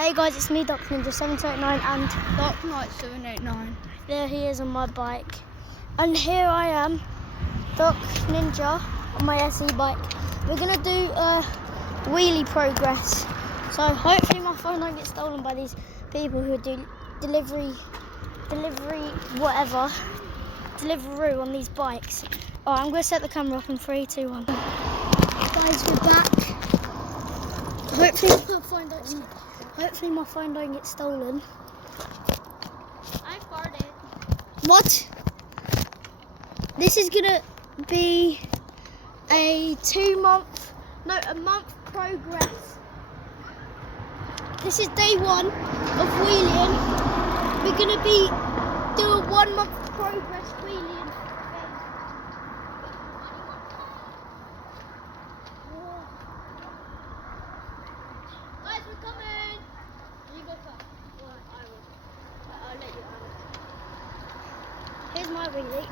Hey guys, it's me, Doc Ninja 789 and Dark Knight 789. there he is on my bike. And here I am, Doc Ninja on my SE bike. We're gonna do wheelie progress. So hopefully my phone won't get stolen by these people who do delivery whatever, Deliveroo on these bikes. Alright, I'm gonna set the camera up in 3, 2, 1. Guys, we're back. Hopefully my phone don't get stolen. I farted. What? This is gonna be a month progress. This is day 1 of wheeling. We're gonna be doing a 1 month progress wheeling. Guys, we're coming. You go first. Or I will. I'll let you out. Here's my wheelie.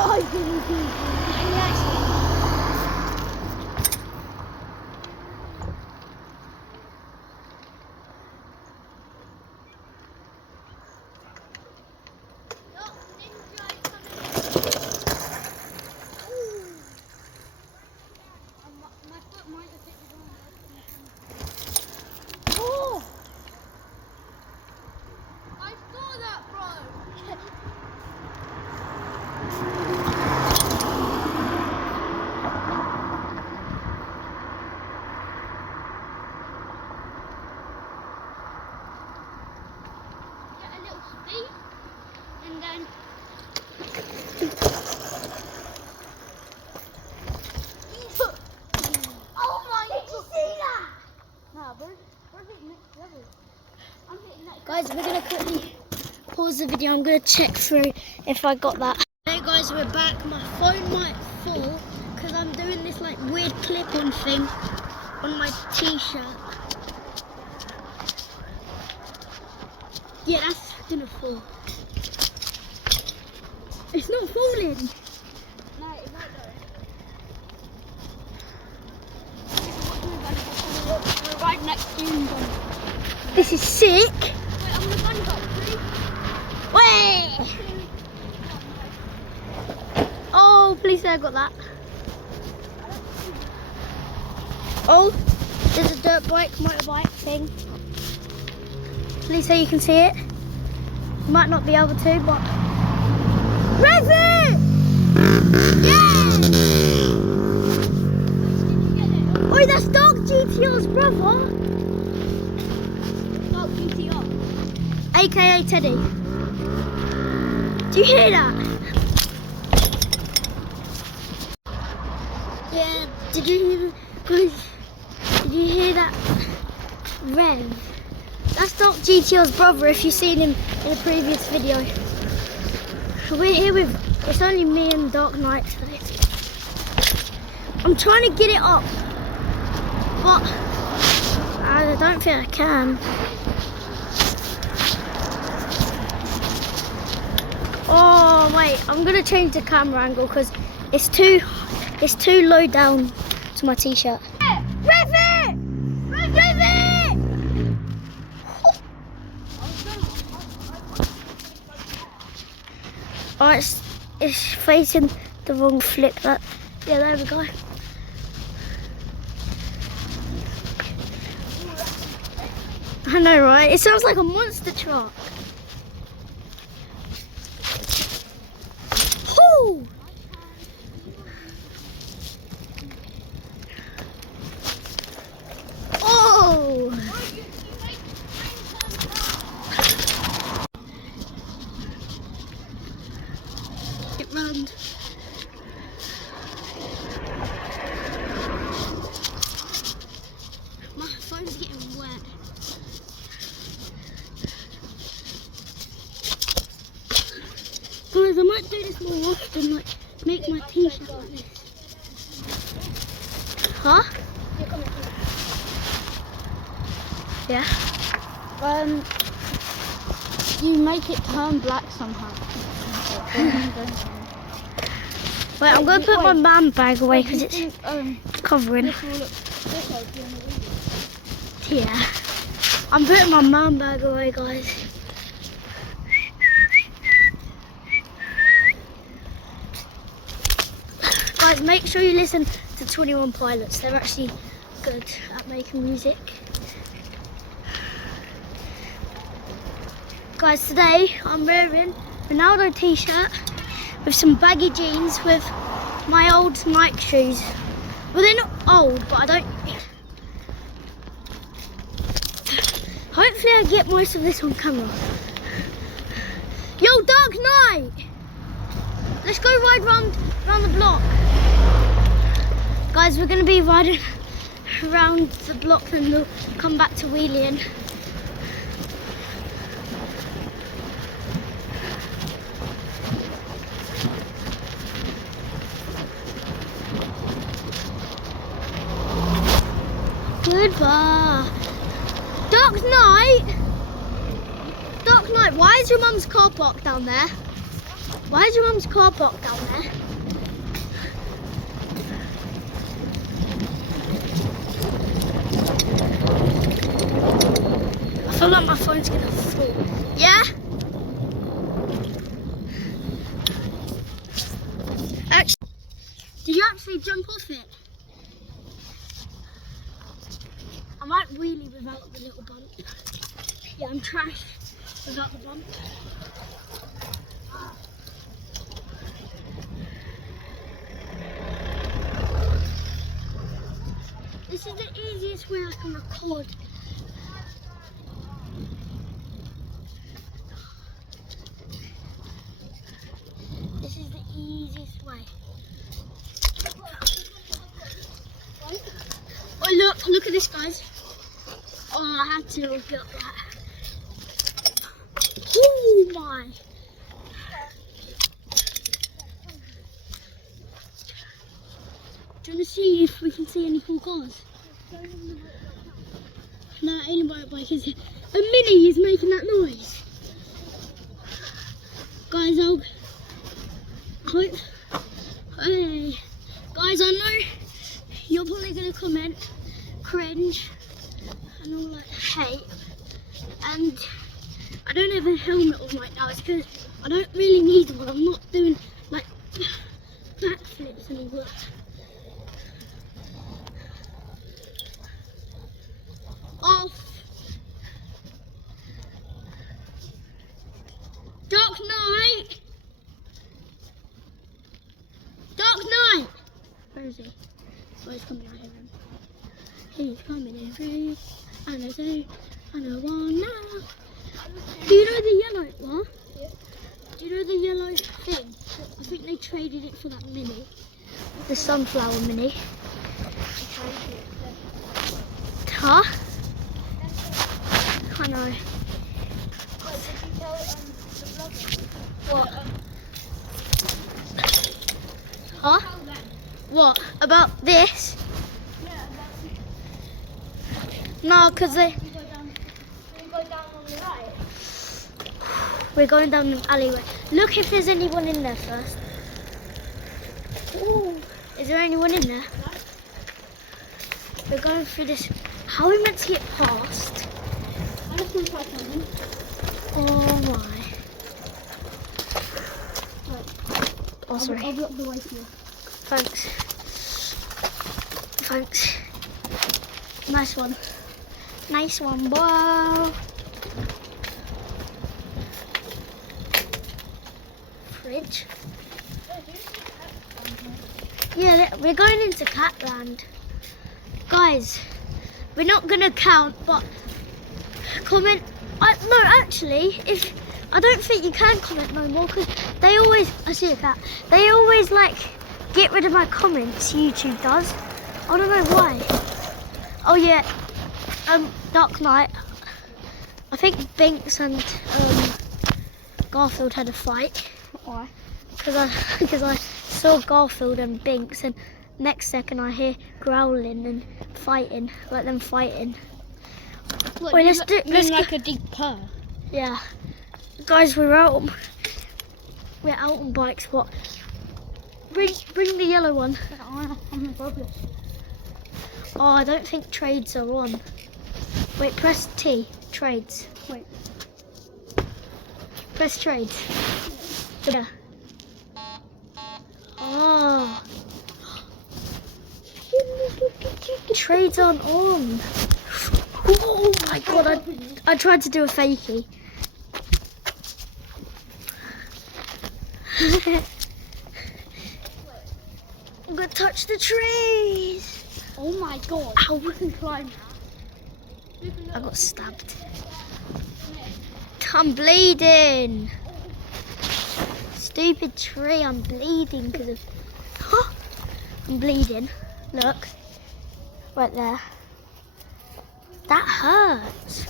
Oh, you didn't do it. Oh! I saw that, bro. Get a little speed, and then. Oh my! Did you see that? Nah, bro. We're hitting next level. I'm hitting next. Guys, we're gonna quickly pause the video. I'm gonna check through if I got that. Hey guys, we're back. My phone might fall because I'm doing this like weird clip-on thing on my t-shirt. Yeah, that's gonna fall. It's not falling. No, it might go. We're right next to him. This is sick. Wait, I'm gonna bunny hop. 3, Way! 2, 1. Oh, please say I got that. Oh, there's a dirt bike, motorbike thing. Please say you can see it. You might not be able to, but... Rev it! Yeah! Oh, that's Dark GTR's brother. Dark GTR. AKA Teddy. Do you hear that? Yeah, did you hear that rev? That's Dark GTR's brother if you've seen him in a previous video. We're here with, it's only me and Dark Knight today. I'm trying to get it up, but I don't think I can. Oh wait, I'm gonna change the camera angle because it's too low down to my t-shirt. Rev it! Rev it! Oh, it's facing the wrong flip. That, yeah, there we go. I know, right? It sounds like a monster truck. Whoo! Oh! It round. My phone's getting wet. Guys, I might do this more often, like make my t-shirt like this. Huh? Yeah. You make it turn black somehow. Wait, I'm going to put my man bag away because it's covering. This will look Yeah. I'm putting my man bag away, guys. Guys, make sure you listen to 21 Pilots. They're actually good at making music. Guys, today I'm wearing a Ronaldo t-shirt with some baggy jeans with my old Nike shoes. Well, they're not old, but I don't... Hopefully I get most of this on camera. Yo, Dark Knight! Let's go ride round the block. Guys, we're going to be riding around the block, then we'll come back to Wheeling. Goodbye. Dark Knight! Dark Knight, why is your mum's car parked down there? Why is your mum's car parked down there? I feel like my phone's gonna fall. Yeah? Actually, did you actually jump off it? I might wheelie without the little bump. Yeah, I'm trash without the bump. This is the easiest way I can record. This is the easiest way. Oh look at this, guys. Oh, I had to get that. Oh my. Do you want to see if we can see any cool cars? No, ain't a bike, is it? A Mini is making that noise. Guys, hey. Guys, I know you're probably going to comment, cringe, and all like hate. And I don't have a helmet on right now. It's because I don't really need one. I'm not doing like backflips and all that. Off. Dark Knight. Dark Knight. Where is he? Oh, he's coming out here. He's coming in 3, and a 2, and a 1 now. Do you know the yellow one? Yeah. Do you know the yellow thing? I think they traded it for that Mini. The sunflower Mini. Huh? I know. Did you tell the vlogger? What? Huh? What? About this? Yeah, No, because they... we go down on the right. We're going down the alleyway. Look if there's anyone in there first. Ooh, is there anyone in there? No. We're going through this. How are we meant to get past? I just want to try something. Oh my. Oh, sorry. I'll block the way for you. Thanks. Thanks. Nice one. Nice one, boy. Fridge. Yeah, we're going into Catland. Guys, we're not going to count, but comment. No, actually, if I don't think you can comment no more because they always, I see a cat, they always like get rid of my comments, YouTube does. I don't know why. Oh yeah, Dark Knight. I think Binks and Garfield had a fight. Why? Because I saw Garfield and Binks, and next second I hear growling and fighting, like them fighting. What, Wait, let's do. Let's like a deep purr. Yeah, guys, we're out on bikes. What? Bring the yellow one. I'm no problem. Oh, I don't think trades are on. Wait, press T. Trades. Wait. Press trades. Yeah. Oh. Trades aren't on. Oh my god, I tried to do a fakie. I'm gonna touch the trees. Oh my god. Ow. We can climb now. I got stabbed. I'm bleeding. Stupid tree, I'm bleeding because of... I'm bleeding. Look. Right there. That hurts.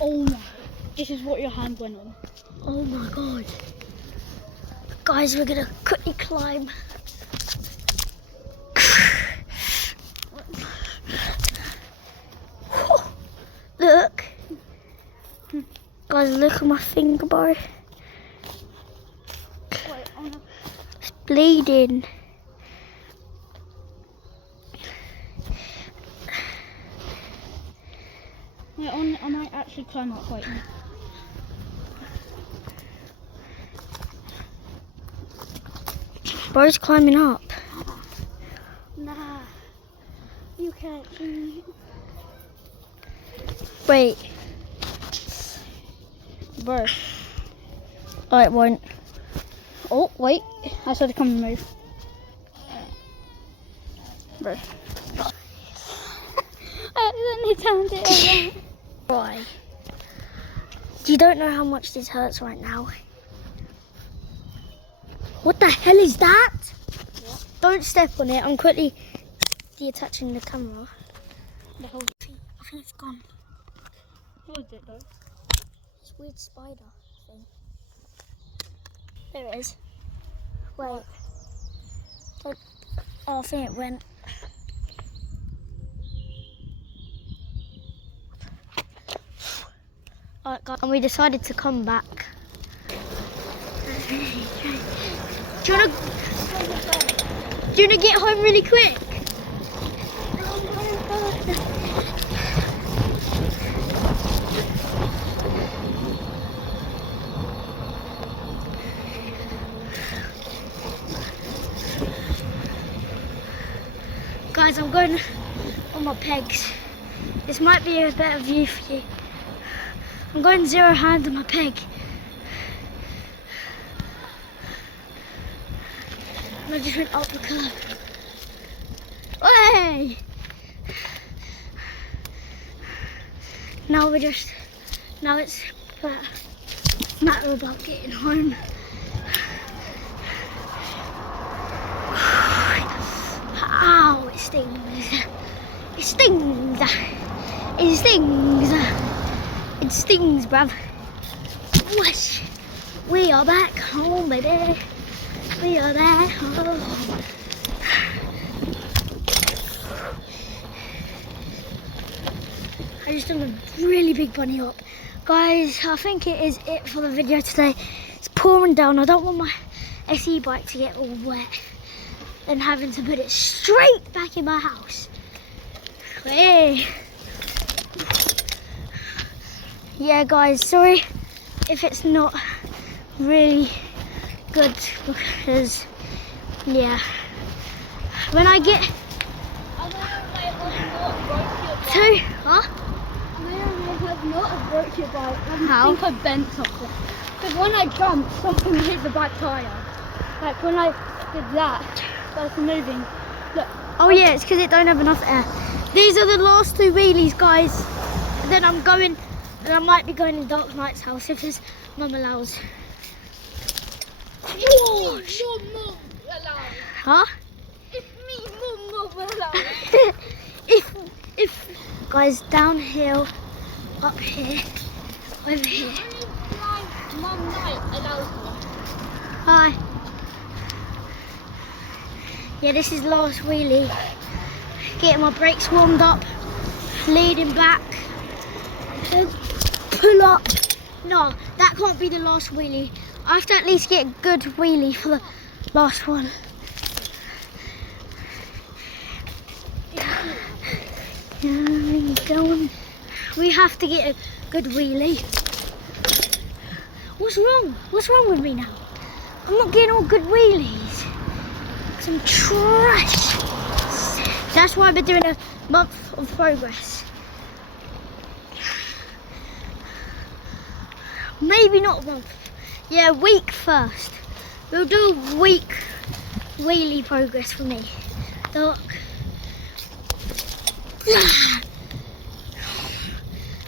Oh my. This is what your hand went on. Oh my god. Guys, we're gonna quickly climb. Look. Guys, look at my finger bar. Wait, on a... It's bleeding. Wait, on, I might actually climb up right now. Bro's climbing up. Nah. You can't see me. Wait. Bro. Oh, it won't. Oh, wait. I saw the camera move. Bro. I accidentally turned it around. Why? You don't know how much this hurts right now. What the hell is that? What? Don't step on it. I'm quickly detaching the camera. The whole... I think it's gone. What was it though? It's a weird spider thing. There it is. Wait. Oh, I think it went. Alright guys, and we decided to come back. Do you wanna get home really quick? Guys, I'm going on my pegs. This might be a better view for you. I'm going 0 hand on my peg. And I just went up the curve. Hey! Now it's a matter about getting home. Ow, it stings. It stings. It stings. It stings, bruv. Whoosh. We are back home, baby. We are back home. I just done a really big bunny hop. Guys, I think it is it for the video today. It's pouring down. I don't want my SE bike to get all wet and having to put it straight back in my house. Hey. Yeah guys, sorry if it's not really good because yeah, when I get to, huh? I may have not broke your bike. How? I think I bent something. Because when I jumped, something hit the back tyre. Like when I did that, that's moving. Look. Oh yeah, it's because it don't have enough air. These are the last 2 wheelies, guys. And then I'm going, and I might be going to Dark Knight's house if his mum allows. Whoosh. Mum allowed. Huh? It's me, mum allowed. if guys, downhill, up here, over here. Mum night allows me. Hi. Yeah, this is last wheelie. Getting my brakes warmed up, leading back, pull up. No, that can't be the last wheelie. I have to at least get a good wheelie for the last one. Go on. We have to get a good wheelie. What's wrong? What's wrong with me now? I'm not getting all good wheelies. Some trash. That's why I've been doing a month of progress. Maybe not a month. Yeah, a week first. We'll do a week wheelie progress for me. Look.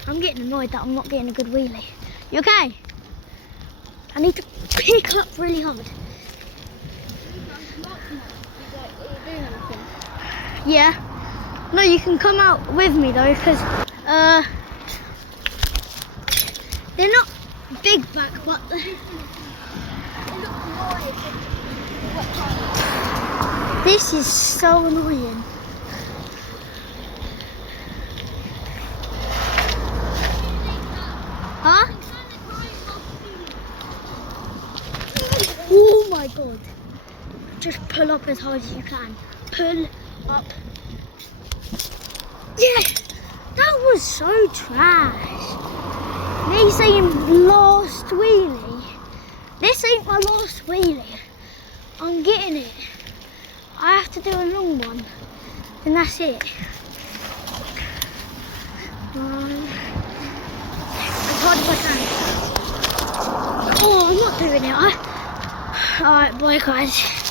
I'm getting annoyed that I'm not getting a good wheelie. You okay? I need to pick up really hard. Yeah. No, you can come out with me though, because they're not big back, but this is so annoying. Huh? Oh my god. Just pull up as hard as you can. Pull up. Yeah, that was so trash. Me saying last wheelie. This ain't my last wheelie. I'm getting it. I have to do a long one. And that's it. As hard as I can. Oh, I'm not doing it. Alright, bye guys.